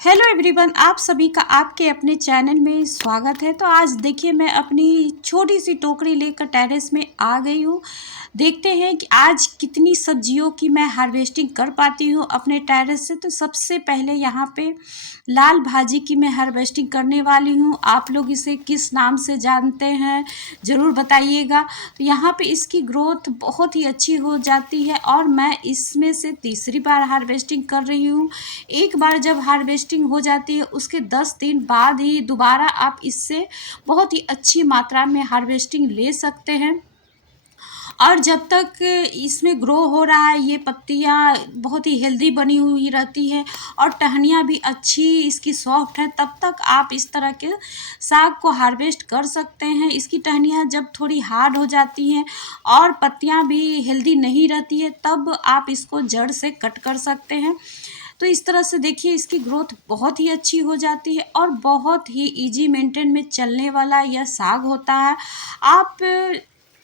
Hello everyone, आप सभी का आपके अपने चैनल में स्वागत है। तो आज देखिए मैं अपनी छोटी सी टोकरी लेकर टेरेस में आ गई हूँ। देखते हैं कि आज कितनी सब्जियों की मैं हार्वेस्टिंग कर पाती हूँ अपने टेरेस से। तो सबसे पहले यहाँ पे लाल भाजी की मैं हार्वेस्टिंग करने वाली हूँ। आप लोग इसे किस नाम से जानते हैं ज़रूर बताइएगा। तो यहाँ पे इसकी ग्रोथ बहुत ही अच्छी हो जाती है और मैं इसमें से तीसरी बार हार्वेस्टिंग कर रही हूँ। एक बार जब हार्वेस्टिंग हो जाती है उसके 10 दिन बाद ही दोबारा आप इससे बहुत ही अच्छी मात्रा में हार्वेस्टिंग ले सकते हैं। और जब तक इसमें ग्रो हो रहा है, ये पत्तियाँ बहुत ही हेल्दी बनी हुई रहती है और टहनियाँ भी अच्छी इसकी सॉफ्ट है, तब तक आप इस तरह के साग को हार्वेस्ट कर सकते हैं। इसकी टहनियाँ जब थोड़ी हार्ड हो जाती हैं और पत्तियाँ भी हेल्दी नहीं रहती है, तब आप इसको जड़ से कट कर सकते हैं। तो इस तरह से देखिए इसकी ग्रोथ बहुत ही अच्छी हो जाती है और बहुत ही इजी मेंटेन में चलने वाला यह साग होता है। आप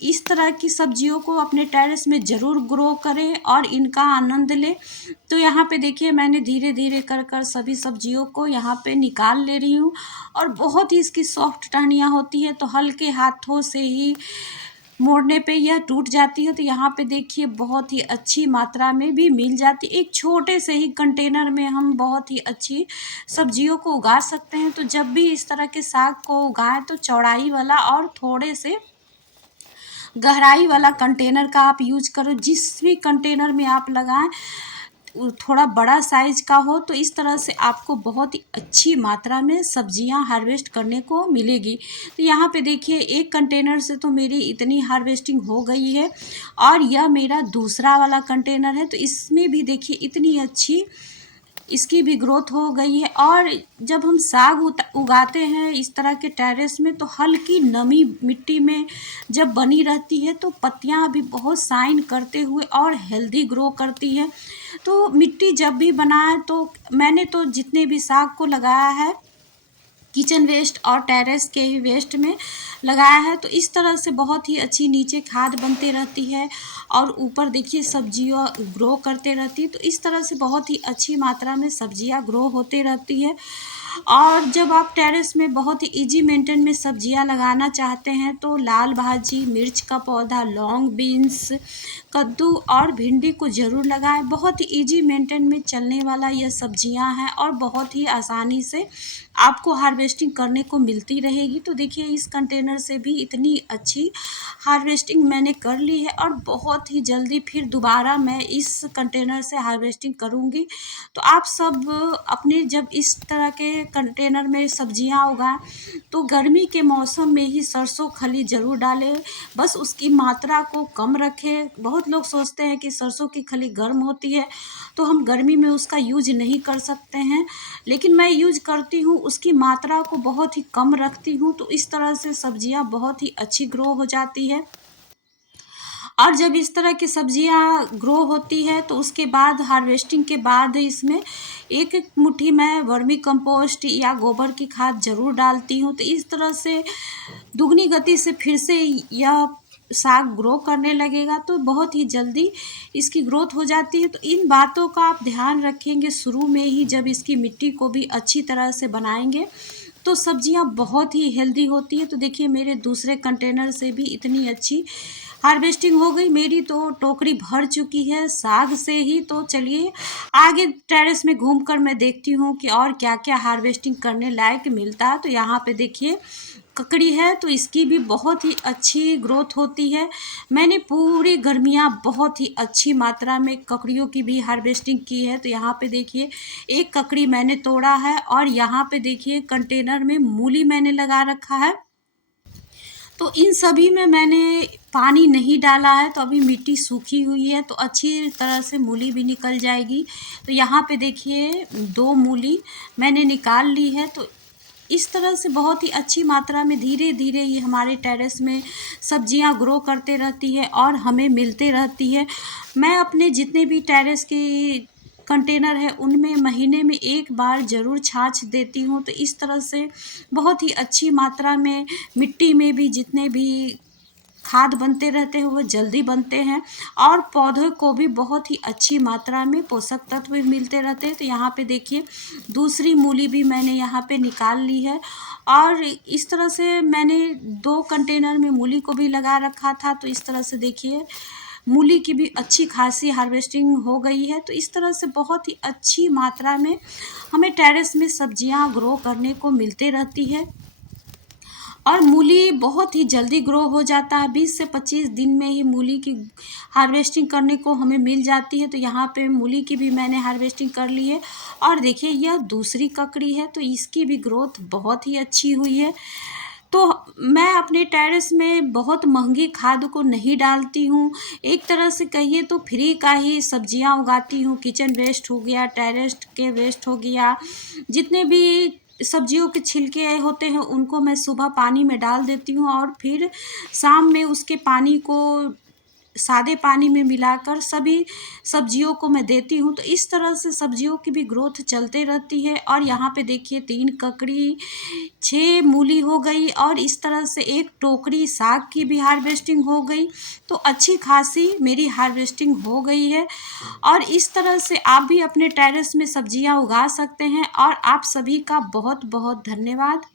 इस तरह की सब्जियों को अपने टेरेस में ज़रूर ग्रो करें और इनका आनंद लें। तो यहाँ पे देखिए मैंने धीरे धीरे कर कर सभी सब्जियों को यहाँ पे निकाल ले रही हूँ और बहुत ही इसकी सॉफ्ट टहनियाँ होती है, तो हल्के हाथों से ही मोड़ने पे यह टूट जाती है। तो यहाँ पे देखिए बहुत ही अच्छी मात्रा में भी मिल जाती है। एक छोटे से ही कंटेनर में हम बहुत ही अच्छी सब्जियों को उगा सकते हैं। तो जब भी इस तरह के साग को उगाएं तो चौड़ाई वाला और थोड़े से गहराई वाला कंटेनर का आप यूज करो। जिस भी कंटेनर में आप लगाएं थोड़ा बड़ा साइज का हो, तो इस तरह से आपको बहुत ही अच्छी मात्रा में सब्जियां हार्वेस्ट करने को मिलेगी। तो यहाँ पे देखिए एक कंटेनर से तो मेरी इतनी हार्वेस्टिंग हो गई है और यह मेरा दूसरा वाला कंटेनर है। तो इसमें भी देखिए इतनी अच्छी इसकी भी ग्रोथ हो गई है। और जब हम साग उगाते हैं इस तरह के टेरेस में, तो हल्की नमी मिट्टी में जब बनी रहती है तो पत्तियां भी बहुत शाइन करते हुए और हेल्दी ग्रो करती है। तो मिट्टी जब भी बनाए, तो मैंने तो जितने भी साग को लगाया है किचन वेस्ट और टेरेस के ही वेस्ट में लगाया है, तो इस तरह से बहुत ही अच्छी नीचे खाद बनते रहती है और ऊपर देखिए सब्जियां ग्रो करते रहती है। तो इस तरह से बहुत ही अच्छी मात्रा में सब्जियां ग्रो होते रहती है। और जब आप टेरेस में बहुत ही इजी मेंटेन में सब्जियां लगाना चाहते हैं, तो लाल भाजी, मिर्च का पौधा, लॉन्ग बीन्स, कद्दू और भिंडी को ज़रूर लगाएं। बहुत ही इजी मेंटेन में चलने वाला यह सब्जियां हैं और बहुत ही आसानी से आपको हार्वेस्टिंग करने को मिलती रहेगी। तो देखिए इस कंटेनर से भी इतनी अच्छी हार्वेस्टिंग मैंने कर ली है और बहुत ही जल्दी फिर दोबारा मैं इस कंटेनर से हार्वेस्टिंग करूँगी। तो आप सब अपने जब इस तरह के कंटेनर में सब्जियां उगाएं, तो गर्मी के मौसम में ही सरसों खली ज़रूर डालें। बस उसकी मात्रा को कम रखें। बहुत लोग सोचते हैं कि सरसों की खली गर्म होती है तो हम गर्मी में उसका यूज नहीं कर सकते हैं, लेकिन मैं यूज करती हूँ, उसकी मात्रा को बहुत ही कम रखती हूँ। तो इस तरह से सब्जियां बहुत ही अच्छी ग्रो हो जाती है। और जब इस तरह की सब्जियां ग्रो होती है तो उसके बाद हार्वेस्टिंग के बाद इसमें एक एक मुट्ठी मैं वर्मी कंपोस्ट या गोबर की खाद ज़रूर डालती हूँ। तो इस तरह से दुगनी गति से फिर से यह साग ग्रो करने लगेगा, तो बहुत ही जल्दी इसकी ग्रोथ हो जाती है। तो इन बातों का आप ध्यान रखेंगे शुरू में ही, जब इसकी मिट्टी को भी अच्छी तरह से बनाएंगे तो सब्जियां बहुत ही हेल्दी होती है। तो देखिए मेरे दूसरे कंटेनर से भी इतनी अच्छी हार्वेस्टिंग हो गई। मेरी तो टोकरी भर चुकी है साग से ही। तो चलिए आगे टेरेस में घूमकर मैं देखती हूँ कि और क्या क्या हार्वेस्टिंग करने लायक मिलता है। तो यहाँ पे देखिए ककड़ी है, तो इसकी भी बहुत ही अच्छी ग्रोथ होती है। मैंने पूरी गर्मियाँ बहुत ही अच्छी मात्रा में ककड़ियों की भी हार्वेस्टिंग की है। तो यहाँ पे देखिए एक ककड़ी मैंने तोड़ा है और यहाँ पे देखिए कंटेनर में मूली मैंने लगा रखा है। तो इन सभी में मैंने पानी नहीं डाला है, तो अभी मिट्टी सूखी हुई है तो अच्छी तरह से मूली भी निकल जाएगी। तो यहाँ पे देखिए 2 मूली मैंने निकाल ली है। तो इस तरह से बहुत ही अच्छी मात्रा में धीरे धीरे ये हमारे टेरेस में सब्जियां ग्रो करते रहती है और हमें मिलते रहती है। मैं अपने जितने भी टेरेस की कंटेनर है उनमें महीने में एक बार ज़रूर छाछ देती हूँ। तो इस तरह से बहुत ही अच्छी मात्रा में मिट्टी में भी जितने भी खाद बनते रहते हैं वो जल्दी बनते हैं और पौधों को भी बहुत ही अच्छी मात्रा में पोषक तत्व भी मिलते रहते हैं। तो यहाँ पे देखिए दूसरी मूली भी मैंने यहाँ पे निकाल ली है और इस तरह से मैंने 2 कंटेनर में मूली को भी लगा रखा था। तो इस तरह से देखिए मूली की भी अच्छी खासी हार्वेस्टिंग हो गई है। तो इस तरह से बहुत ही अच्छी मात्रा में हमें टेरेस में सब्जियां ग्रो करने को मिलते रहती है और मूली बहुत ही जल्दी ग्रो हो जाता है। 20 से 25 दिन में ही मूली की हार्वेस्टिंग करने को हमें मिल जाती है। तो यहाँ पे मूली की भी मैंने हार्वेस्टिंग कर ली है और देखिए यह दूसरी ककड़ी है तो इसकी भी ग्रोथ बहुत ही अच्छी हुई है। तो मैं अपने टेरेस में बहुत महंगी खाद को नहीं डालती हूँ। एक तरह से कहिए तो फ्री का ही सब्जियाँ उगाती हूँ। किचन वेस्ट हो गया, टेरेस के वेस्ट हो गया, जितने भी सब्जियों के छिलके होते हैं उनको मैं सुबह पानी में डाल देती हूँ और फिर शाम में उसके पानी को सादे पानी में मिलाकर सभी सब्जियों को मैं देती हूँ। तो इस तरह से सब्जियों की भी ग्रोथ चलते रहती है। और यहाँ पे देखिए 3 ककड़ी, 6 मूली हो गई और इस तरह से 1 टोकरी साग की भी हार्वेस्टिंग हो गई। तो अच्छी खासी मेरी हार्वेस्टिंग हो गई है और इस तरह से आप भी अपने टेरेस में सब्जियां उगा सकते हैं। और आप सभी का बहुत बहुत धन्यवाद।